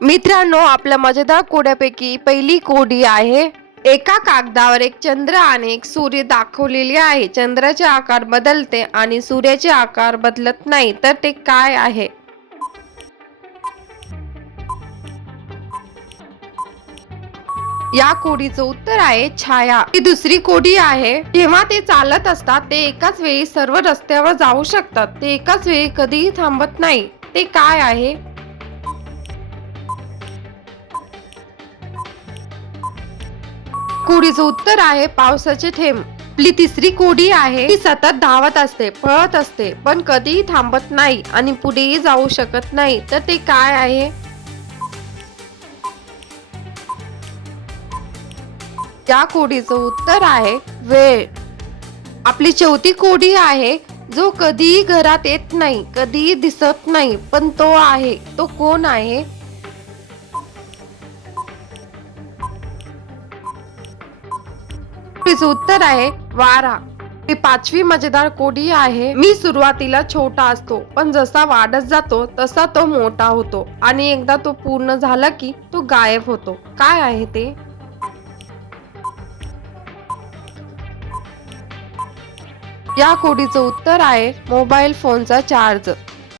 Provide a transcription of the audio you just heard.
मित्रांनो आपल्या मजेदार कोड्यापैकी पहिली कोडी आहे. एका कागदावर एक चंद्र आणि एक सूर्य दाखवलेले आहे. चंद्राचे आकार बदलते आणि सूर्याचे आकार बदलत नाही. तर ते काय आहे? या कोडीचं उत्तर आहे छाया. ही दुसरी कोडी आहे. जेव्हा ते चालत असतात ते एकाच वेळी सर्व रस्त्यावर जाऊ शकतात. ते एकाच वेळी कधीही थांबत नाही. ते काय आहे? कोडीचं उत्तर आहे पावसाचे थेंब. आपली तिसरी कोडी आहे ती सतत धावत असते पळत असते पण कधीही थांबत नाही आणि पुढेही जाऊ शकत नाही. तर ते काय आहे? या कोडीचं उत्तर आहे वेळ. आपली चौथी कोडी आहे जो कधीही घरात येत नाही कधीही दिसत नाही पण तो आहे. तो कोण आहे? उत्तर आहे वारा. ती पाचवी मजेदार कोडी आहे. मी सुरुवातीला छोटा असतो पण जसा वाढत जातो तसा तो मोठा होतो. आणि एकदा तो पूर्ण झाला की तो गायब होतो. काय आहे ते? या कोडीचं उत्तर आहे मोबाईल फोनचा चार्ज.